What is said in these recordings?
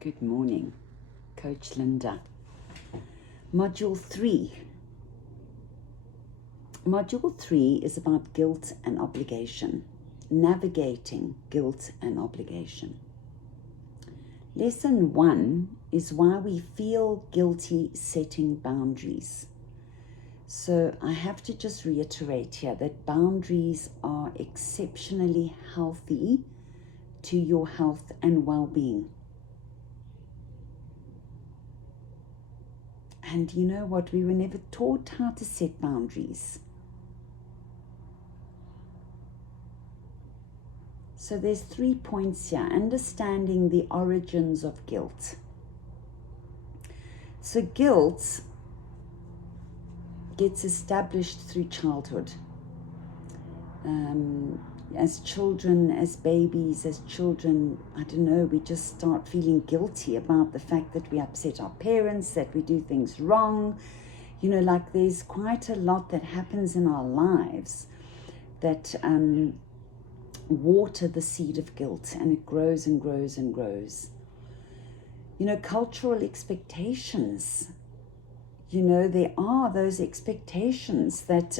Good morning, Coach Lynda. Module 3. Module 3 is about guilt and obligation, navigating guilt and obligation. Lesson 1 is why we feel guilty setting boundaries. So I have to just reiterate here that boundaries are exceptionally healthy to your health and well-being. And you know what? We were never taught how to set boundaries. So there's 3 points here. Understanding the origins of guilt. So guilt gets established through childhood. As children, as babies, as children, I don't know, we just start feeling guilty about the fact that we upset our parents, that we do things wrong. You know, like there's quite a lot that happens in our lives that water the seed of guilt, and it grows and grows and grows. You know, cultural expectations. You know, there are those expectations that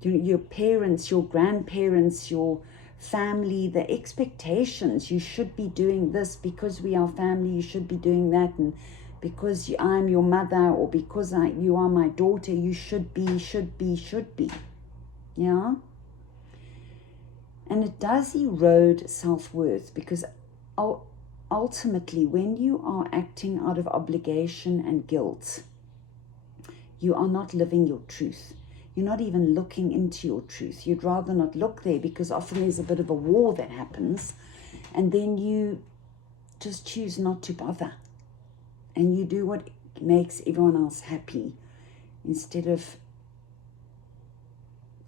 your parents, your grandparents, your family, the expectations, you should be doing this because we are family, you should be doing that, and because I'm your mother, or because you are my daughter, you should be. Yeah? And it does erode self-worth, because ultimately when you are acting out of obligation and guilt, you are not living your truth. You're not even looking into your truth. You'd rather not look there, because often there's a bit of a war that happens, and then you just choose not to bother. And you do what makes everyone else happy instead of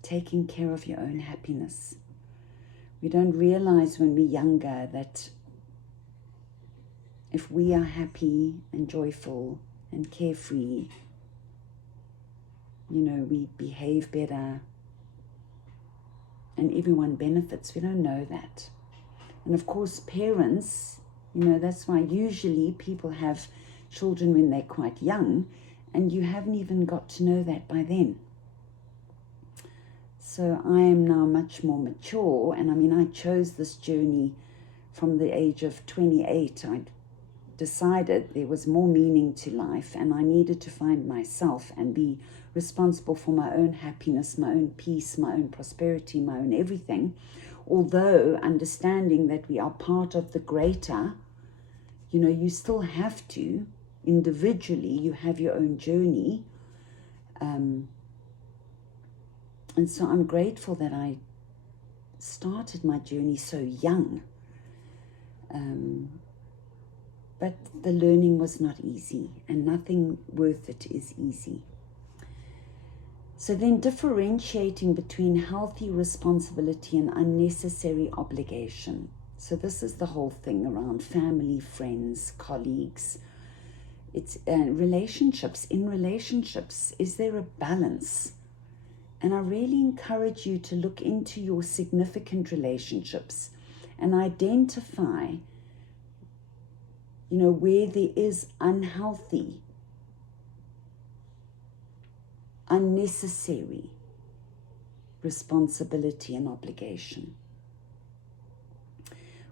taking care of your own happiness. We don't realize when we're younger that if we are happy and joyful and carefree, you know, we behave better and everyone benefits. We don't know that. And of course, parents, you know, that's why usually people have children when they're quite young, and you haven't even got to know that by then. So I am now much more mature, and I mean, I chose this journey from the age of 28. I decided there was more meaning to life, and I needed to find myself and be responsible for my own happiness, my own peace, my own prosperity, my own everything. Although understanding that we are part of the greater, you know, you still have to, individually, you have your own journey. And so I'm grateful that I started my journey so young. But the learning was not easy, and nothing worth it is easy. So then differentiating between healthy responsibility and unnecessary obligation. So this is the whole thing around family, friends, colleagues. It's relationships. In relationships, is there a balance? And I really encourage you to look into your significant relationships and identify, you know, where there is unhealthy, unnecessary responsibility and obligation.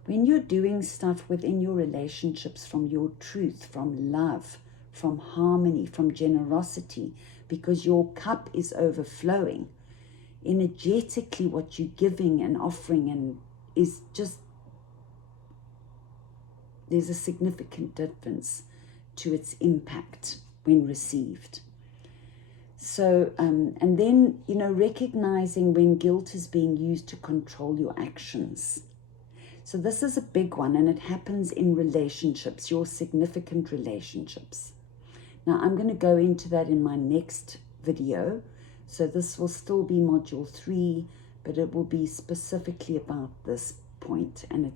When you're doing stuff within your relationships from your truth, from love, from harmony, from generosity, because your cup is overflowing, energetically what you're giving and offering and is just, there's a significant difference to its impact when received. So, and then, you know, recognizing when guilt is being used to control your actions. So this is a big one, and it happens in relationships, your significant relationships. Now, I'm going to go into that in my next video. So this will still be module 3, but it will be specifically about this point, and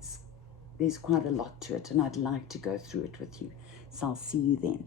there's quite a lot to it, and I'd like to go through it with you. So I'll see you then.